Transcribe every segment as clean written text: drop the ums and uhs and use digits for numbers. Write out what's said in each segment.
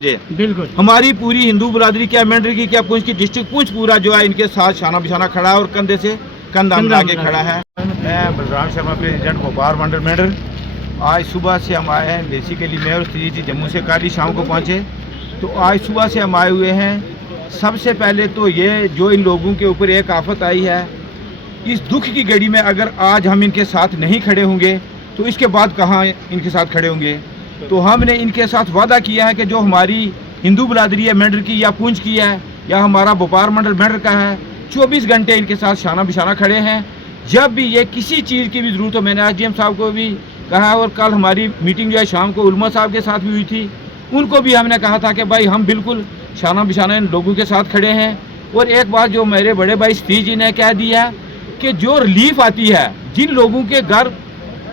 बिल्कुल हमारी पूरी हिंदू बिरादरी क्या मेंढर की क्या पुंछ की डिस्ट्रिक्ट पुंछ पूरा जो है इनके साथ शाना बिशाना खड़ा है और कंधे से कंधा मिला के खड़ा है। मैं बलराम शर्मा प्रेसिडेंट भोपाल मंडल मेंढर। आज सुबह से हम आए हैं बेसिकली मैं और स्त्री जी जम्मू से कल ही शाम को पहुँचे। तो आज सुबह से हम आए हुए हैं। सबसे पहले तो ये जो इन लोगों के ऊपर एक आफत आई है, इस दुख की घड़ी में अगर आज हम इनके साथ नहीं खड़े होंगे तो इसके बाद कहाँ इनके साथ खड़े होंगे। तो हमने इनके साथ वादा किया है कि जो हमारी हिंदू बिरादरी है मेंढर की या पुंछ की है या हमारा भोपाल मंडल मेंढर का है, 24 घंटे इनके साथ शाना बिशाना खड़े हैं। जब भी ये किसी चीज़ की भी ज़रूरत हो, मैंने SDM साहब को भी कहा और कल हमारी मीटिंग जो है शाम को उलमा साहब के साथ भी हुई थी, उनको भी हमने कहा था कि भाई हम बिल्कुल शाना बिशाना इन लोगों के साथ खड़े हैं। और एक बात जो मेरे बड़े भाई स्त्री जी ने कह दी है कि जो रिलीफ आती है जिन लोगों के घर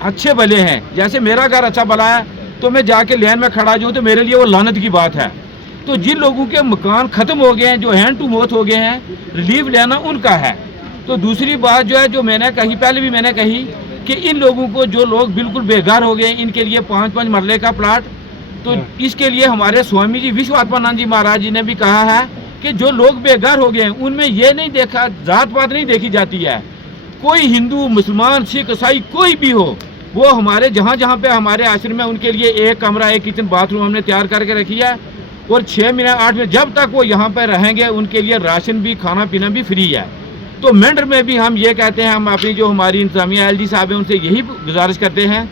अच्छे भले हैं, जैसे मेरा घर अच्छा भला है तो मैं जाके लाइन में खड़ा जाऊँ तो मेरे लिए वो लानत की बात है। तो जिन लोगों के मकान ख़त्म हो गए हैं, जो हैंड टू माउथ हो गए हैं, रिलीफ लेना उनका है। तो दूसरी बात जो है जो मैंने कही पहले भी मैंने कही कि इन लोगों को जो लोग बिल्कुल बेघर हो गए इनके लिए 5-5 मरले का प्लाट, तो इसके लिए हमारे स्वामी जी विश्वात्मानंद जी महाराज जी ने भी कहा है कि जो लोग बेघर हो गए हैं उनमें ये नहीं देखा, जात पात नहीं देखी जाती है। कोई हिंदू मुसलमान सिख ईसाई कोई भी हो, वो हमारे जहाँ जहाँ पे हमारे आश्रम में उनके लिए एक कमरा एक किचन बाथरूम हमने तैयार करके रखी है। और 6 महीने 8 महीने जब तक वो यहाँ पर रहेंगे उनके लिए राशन भी खाना पीना भी फ्री है। तो मेंढर में भी हम ये कहते हैं, हम अपनी जो हमारी इंतजामिया LG साहब है उनसे यही गुजारिश करते हैं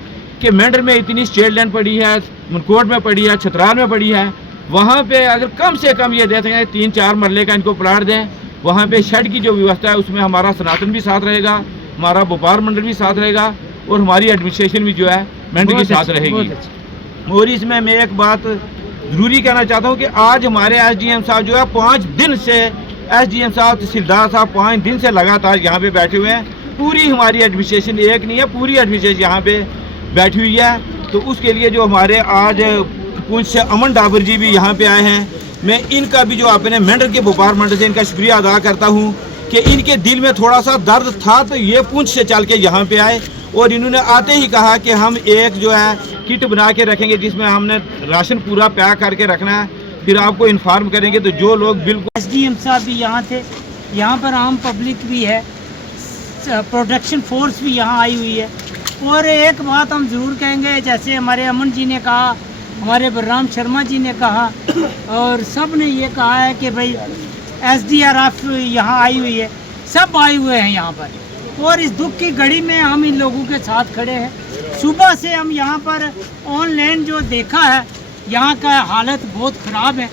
कि मेंढर में इतनी स्टेट लैंड पड़ी है, मनकोट में पड़ी है, छतराल में पड़ी है, वहाँ पे अगर कम से कम ये देते हैं 3-4 मरले का इनको प्लाट दें। वहाँ पे शेड की जो व्यवस्था है उसमें हमारा सनातन भी साथ रहेगा, हमारा भोपाल मंडल भी साथ रहेगा और हमारी एडमिनिस्ट्रेशन भी जो है मेंढर के साथ रहेगी। और इसमें मैं एक बात ज़रूरी कहना चाहता हूँ कि आज हमारे SDM साहब जो है 5 दिन से SDM साहब तहसीलदार साहब 5 दिन से लगातार यहाँ पे बैठे हुए हैं। पूरी हमारी एडमिनिस्ट्रेशन एक नहीं है, पूरी एडमिनिस्ट्रेशन यहाँ पे बैठी हुई है। तो उसके लिए जो हमारे आज पुंछ से अमन डाबर जी भी यहाँ पे आए हैं, मैं इनका भी जो अपने मेंढर के भोपाल मंडल से इनका शुक्रिया अदा करता हूँ कि इनके दिल में थोड़ा सा दर्द था तो ये पुंछ से चल के यहाँ पे आए और इन्होंने आते ही कहा कि हम एक जो है किट बना के रखेंगे जिसमें हमने राशन पूरा पैक करके रखना है, फिर आपको इन्फॉर्म करेंगे। तो जो लोग बिल्कुल SDM साहब भी यहाँ थे, यहाँ पर आम पब्लिक भी है, प्रोटेक्शन फोर्स भी यहाँ आई हुई है। और एक बात हम ज़रूर कहेंगे, जैसे हमारे अमन जी ने कहा, हमारे बलराम शर्मा जी ने कहा और सब ने ये कहा है कि भाई SDRF यहाँ आई हुई है, सब आए हुए हैं यहाँ पर। और इस दुख की घड़ी में हम इन लोगों के साथ खड़े हैं। सुबह से हम यहाँ पर ऑनलाइन जो देखा है, यहाँ का हालत बहुत ख़राब है।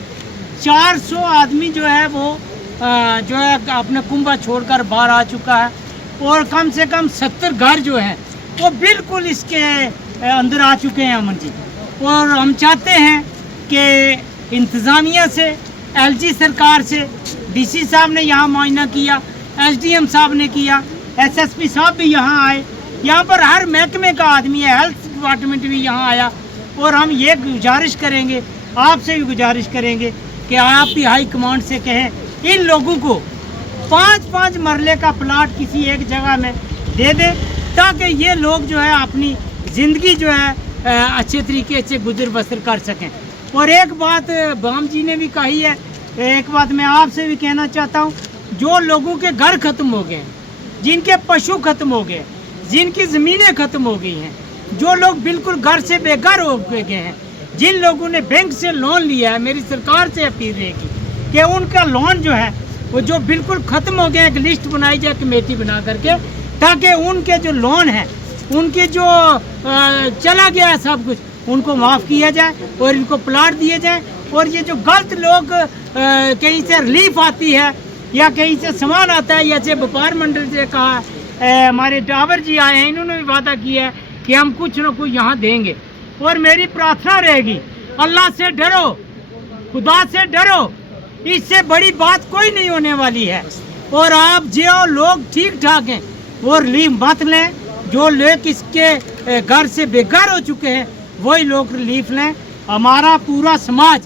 400 आदमी जो है वो जो है अपना कुंभा छोड़कर बाहर आ चुका है और कम से कम 70 घर जो हैं वो बिल्कुल इसके अंदर आ चुके हैं अमन जी। और हम चाहते हैं कि इंतज़ामिया से, LG सरकार से, DC साहब ने यहाँ मुआयना किया, SDM साहब ने किया, SSP साहब भी यहाँ आए, यहाँ पर हर महकमे का आदमी है, हेल्थ डिपार्टमेंट भी यहाँ आया। और हम ये गुजारिश करेंगे, आपसे भी गुजारिश करेंगे कि आप भी हाई कमांड से कहें इन लोगों को 5-5 मरले का प्लाट किसी एक जगह में दे दें ताकि ये लोग जो है अपनी ज़िंदगी जो है अच्छे तरीके से गुजर बसर कर सकें। और एक बात बाम जी ने भी कही है, एक बात मैं आपसे भी कहना चाहता हूँ, जो लोगों के घर ख़त्म हो गए, जिनके पशु ख़त्म हो गए, जिनकी ज़मीनें ख़त्म हो गई हैं, जो लोग बिल्कुल घर से बेघर हो गए हैं, जिन लोगों ने बैंक से लोन लिया है, मेरी सरकार से अपील रहेगी कि उनका लोन जो है वो जो बिल्कुल ख़त्म हो गया, एक लिस्ट बनाई जाए कमेटी बना करके, ताकि उनके जो लोन है, उनके जो चला गया है सब कुछ, उनको माफ़ किया जाए और इनको प्लाट दिए जाए। और ये जो गलत लोग कहीं से रिलीफ आती है या कहीं से सामान आता है, जैसे भोपाल मंडल से कहा, हमारे डाबर जी आए हैं, इन्होंने भी वादा किया है कि हम कुछ न कुछ यहाँ देंगे। और मेरी प्रार्थना रहेगी, अल्लाह से डरो, खुदा से डरो, इससे बड़ी बात कोई नहीं होने वाली है। और आप जो लोग ठीक ठाक हैं वो रिलीफ मत लें, जो लोग इसके घर से बेघर हो चुके हैं वही लोग रिलीफ लें। हमारा पूरा समाज,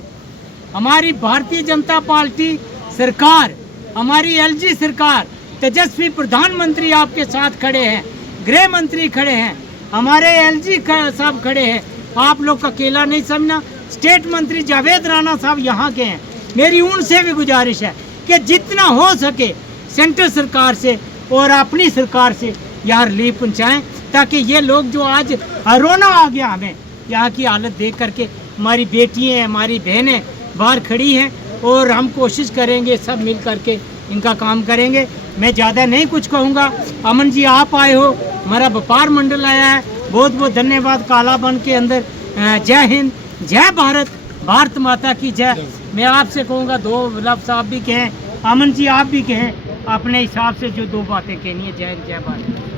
हमारी भारतीय जनता पार्टी सरकार, हमारी LG सरकार, तेजस्वी प्रधानमंत्री आपके साथ खड़े हैं, गृह मंत्री खड़े हैं, हमारे LG साहब खड़े हैं। आप लोग अकेला नहीं समझना, स्टेट मंत्री जावेद राणा साहब यहाँ के हैं, मेरी उनसे भी गुजारिश है कि जितना हो सके सेंट्रल सरकार से और अपनी सरकार से यहाँ रिलीफ पहुँचाएँ, ताकि ये लोग जो आज रोना आ गया हमें यहाँ की हालत देख करके। हमारी बेटियाँ हैं, हमारी बहनें बाहर खड़ी हैं और हम कोशिश करेंगे सब मिल करके इनका काम करेंगे। मैं ज़्यादा नहीं कुछ कहूँगा। अमन जी आप आए हो, हमारा व्यापार मंडल आया है, बहुत बहुत धन्यवाद। कालाबन के अंदर जय हिंद, जय भारत, भारत माता की जय। मैं आपसे कहूँगा दो लफ्ज़ आप भी कहें, अमन जी आप भी कहें अपने हिसाब से जो दो बातें कहनी है। जय जय भारत।